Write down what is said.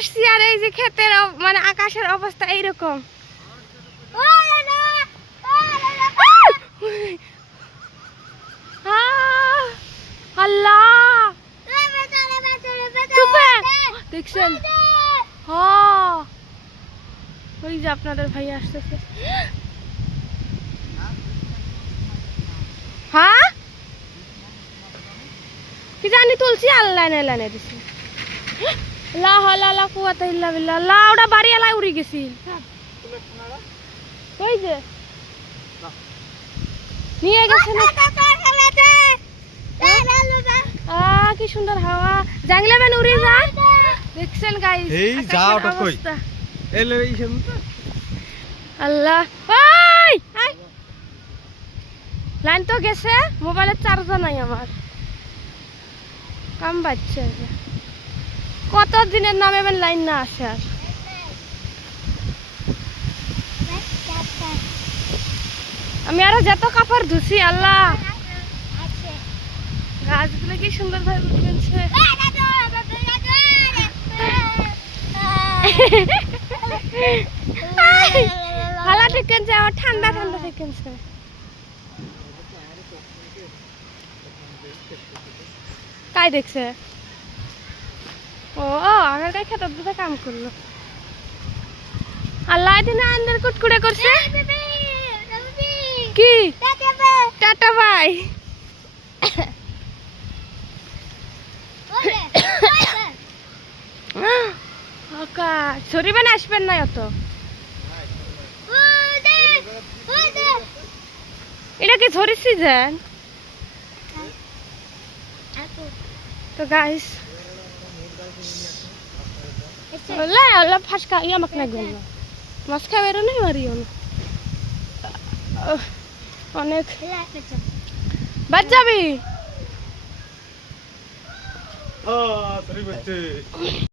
আসছি আর এই যে ক্ষেতের মানে আকাশের অবস্থা এইরকম! আল্লাহ! দেখছেন? ওই যে আপনাদের ভাই আসতেছে। হ্যাঁ? কি জানি তুলছি, আল্লাহ নেলানে দিছি। লা হলা লা কুয়াতা ইল্লা বিল্লাহ। লা ওটা বাড়ি এলাই উড়ি গেছি। ওই যে। নিয়ে গেছে না। আহ কি সুন্দর হাওয়া। জাংলে বেন উড়ে যা। দেখছেন গাইস এই যা ওটা কই? এলে এই শুনতে আল্লাহ। ওই! লাইন তো গেছে মোবাইলের চার্জার নাই আমার। কাম বাচ্চা। কত দিনের নামে এবার লাইন না আসে আর? আমি আরও যত কাপড় ধুছি, আল্লাহ। গাছগুলো কি সুন্দর ভাবে উঠেছে ভালো ঠেকেছে আমার ঠান্ডা ঠান্ডা ঠেকেছে কাই দেখছে? আগের কাই খেতে দুটো কাম করল। আল্লাহ দিনে আন্দার কুটকুড়ে করছে? কি? টাটা ওকা ছড়িবেন আসবেন না অত? এটা কি ঝড়ির সিজন তো গাইস ওলা ওলা ফাসকা ইয়া মাক না গেল মাছ খাবে না মারিও না আহ, অনেক যাবি হ্যাঁ তোরই বলছে